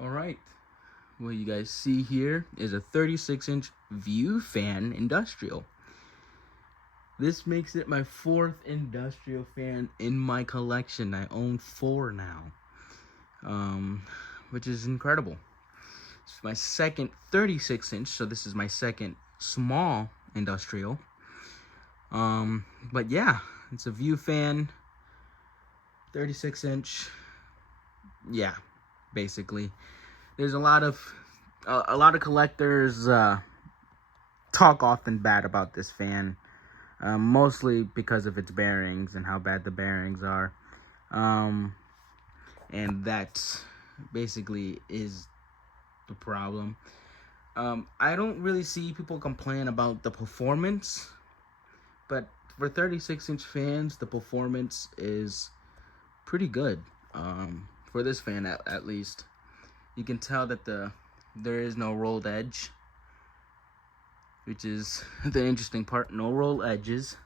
All right. What you guys see here is a 36-inch View Fan Industrial. This makes it my fourth industrial fan in my collection. I own 4 now, which is incredible. It's my second 36-inch, so this is my second small industrial. But yeah, it's a View Fan, 36-inch. Yeah, basically. There's a lot of collectors talk often bad about this fan, mostly because of its bearings and how bad the bearings are, and that basically is the problem. I don't really see people complain about the performance, but for 36-inch fans, the performance is pretty good. For this fan, at least, you can tell that there is no rolled edge, which is the interesting part. No roll edges.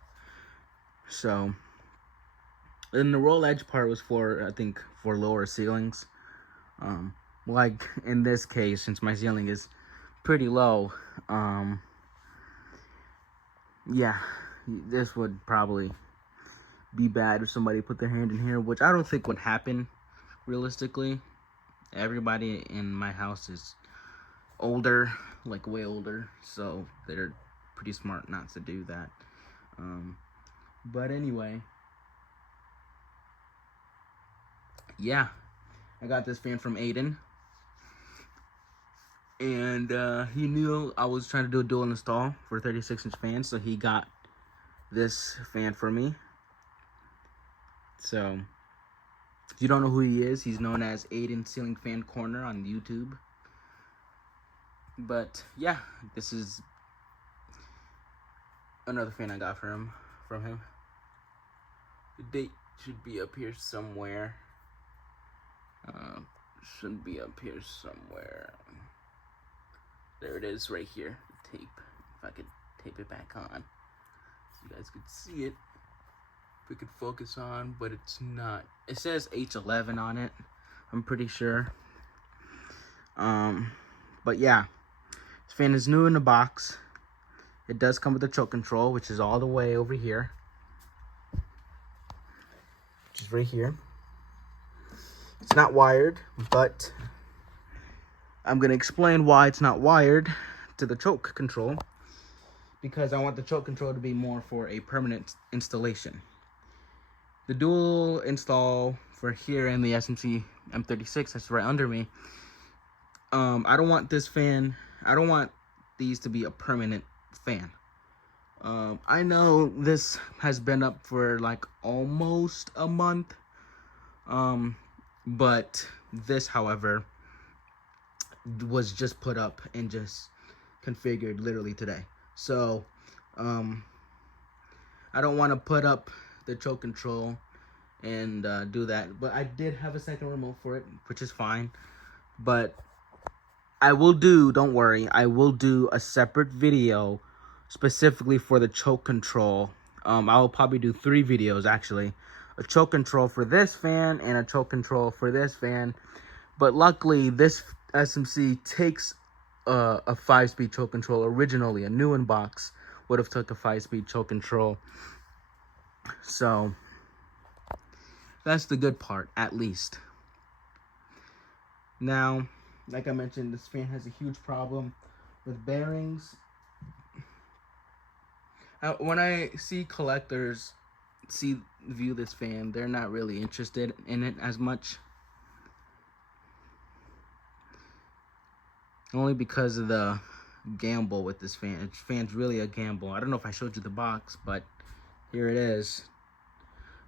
So, and the roll edge part was for, I think, for lower ceilings. Like in this case, since my ceiling is pretty low, yeah, this would probably be bad if somebody put their hand in here, which I don't think would happen realistically. Everybody in my house is older, like way older, so they're pretty smart not to do that. But anyway, yeah, I got this fan from Aiden, and he knew I was trying to do a dual install for 36-inch fans, so he got this fan for me. So if you don't know who he is, he's known as Aiden Ceiling Fan Corner on YouTube. But yeah, this is another fan I got from him. The date should be up here somewhere. Should be up here somewhere. There it is, right here. The tape. If I could tape it back on, so you guys could see it. If we could focus on, but it's not. It says H11 on it, I'm pretty sure. But yeah, this fan is new in the box. It does come with a choke control, which is all the way over here, which is right here. It's not wired, but I'm gonna explain why it's not wired to the choke control, because I want the choke control to be more for a permanent installation. The dual install for here in the SMC M36 that's right under me, I don't want this fan, I don't want these to be a permanent fan. I know this has been up for like almost a month, but this, however, was just put up and just configured literally today. So I don't want to put up the choke control and do that, but I did have a second remote for it, which is fine. But I will do, don't worry, I will do a separate video specifically for the choke control. I will probably do 3 videos actually. A choke control for this fan and a choke control for this fan. But luckily this SMC takes a 5-speed choke control. Originally a new in box would have took a 5-speed choke control. So that's the good part, at least. Now, like I mentioned, this fan has a huge problem with bearings. When I see collectors view this fan, they're not really interested in it as much. Only because of the gamble with this fan. This fan's really a gamble. I don't know if I showed you the box, but here it is.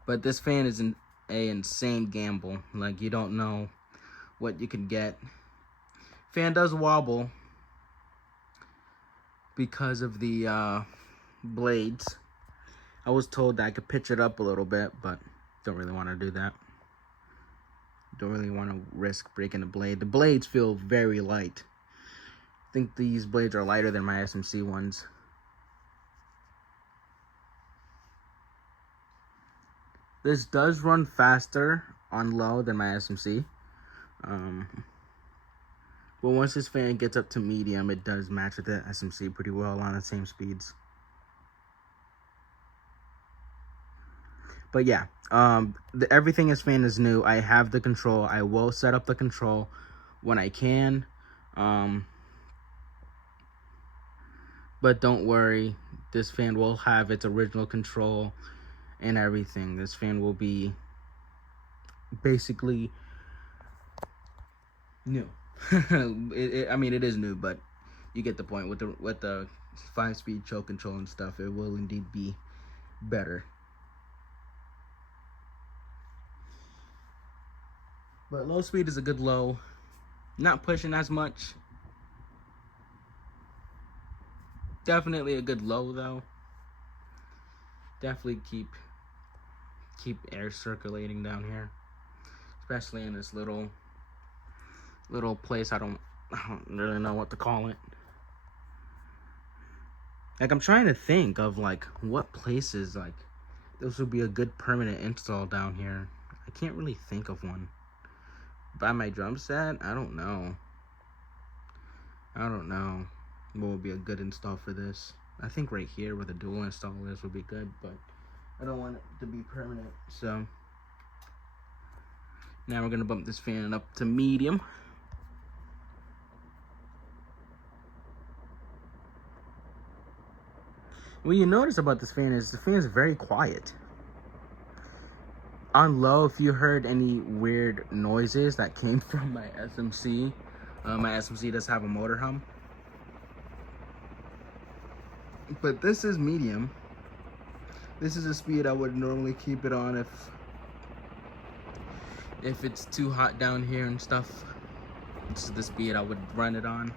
But this fan is an insane gamble. Like, you don't know what you can get. Fan does wobble because of the blades. I was told that I could pitch it up a little bit, but don't really want to do that. Don't really want to risk breaking the blade. The blades feel very light. I think these blades are lighter than my SMC ones. This does run faster on low than my SMC. But once this fan gets up to medium, it does match with the SMC pretty well on the same speeds. But yeah, everything is fan is new. I have the control. I will set up the control when I can. But don't worry, this fan will have its original control and everything. This fan will be basically new. I mean, it is new, but you get the point. With the 5-speed choke control and stuff, it will indeed be better. But low speed is a good low. Not pushing as much. Definitely a good low though. Definitely keep air circulating down here, especially in this little place. I don't really know what to call it. Like, I'm trying to think of like what places like this would be a good permanent install down here. I can't really think of one. By my drum set, I don't know what would be a good install for this. I think right here where the dual install is would be good, but I don't want it to be permanent. So now we're gonna bump this fan up to medium. What you notice about this fan is the fan is very quiet. On low, if you heard any weird noises that came from my SMC, my SMC does have a motor hum. But this is medium. This is a speed I would normally keep it on if it's too hot down here and stuff. This is the speed I would run it on.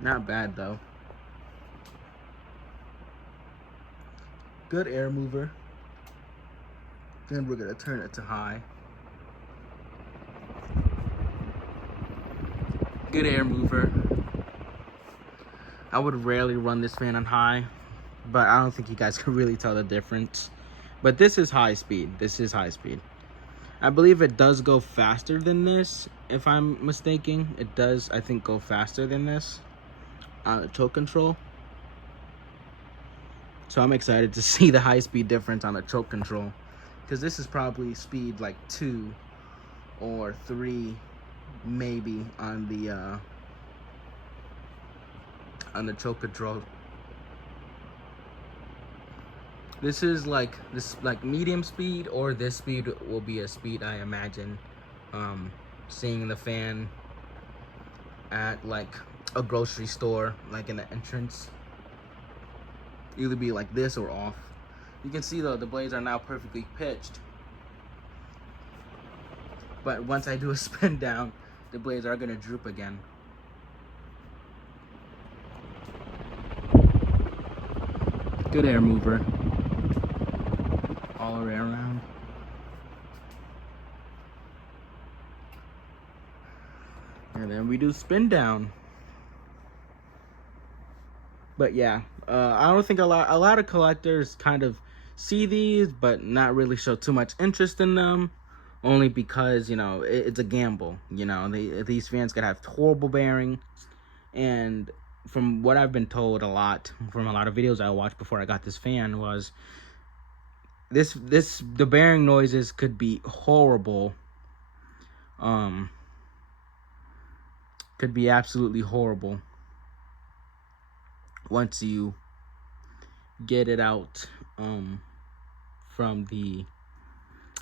Not bad though. Good air mover. Then we're gonna turn it to high. Good air mover. I would rarely run this fan on high, but I don't think you guys can really tell the difference. But this is high speed. This is high speed. I believe it does go faster than this, if I'm mistaken. It does, I think, go faster than this on the choke control. So I'm excited to see the high speed difference on the choke control, because this is probably speed like 2 or 3 maybe on the choke control. This is like medium speed, or this speed will be a speed I imagine seeing the fan at like a grocery store, like in the entrance. Either be like this or off. You can see though the blades are now perfectly pitched, but once I do a spin down, the blades are gonna droop again. Good air mover all the way around. And then we do spin down. But yeah, I don't think a lot of collectors kind of see these, but not really show too much interest in them, only because, you know, it's a gamble. You know, these fans could have horrible bearing, and from what I've been told from a lot of videos I watched before I got this fan, was the bearing noises could be horrible. Could be absolutely horrible once you get it out from the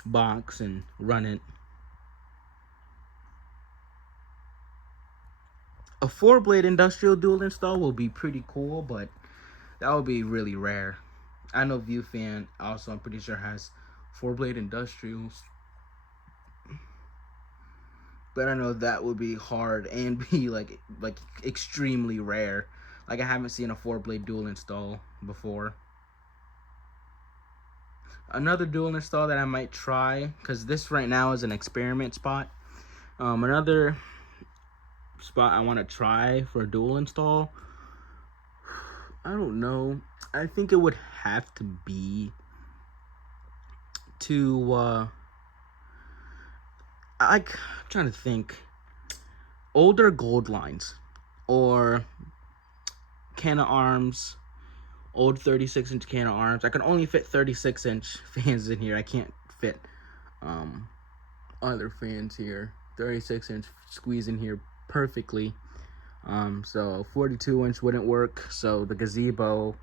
box and run it. A 4-blade industrial dual install will be pretty cool, but that would be really rare. I know ViewFan also, I'm pretty sure, has 4-blade industrials, but I know that would be hard and be like extremely rare. Like, I haven't seen a 4-blade dual install before. Another dual install that I might try, because this right now is an experiment spot. Another spot I want to try for a dual install, I don't know. I think it would have to be to I'm trying to think, older Gold lines or can of arms, old 36-inch can of arms. I can only fit 36-inch fans in here. I can't fit other fans here. 36-inch squeeze in here perfectly. So 42-inch wouldn't work. So the gazebo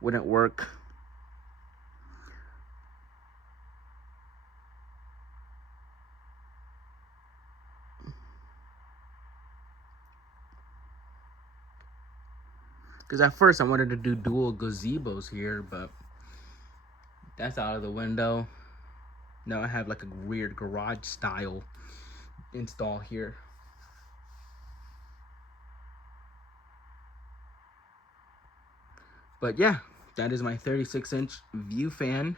wouldn't work. Because at first I wanted to do dual gazebos here, but that's out of the window. Now I have like a weird garage style install here. But yeah, that is my 36-inch View fan.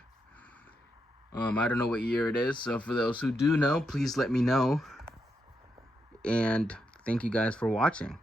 I don't know what year it is, so for those who do know, please let me know. And thank you guys for watching.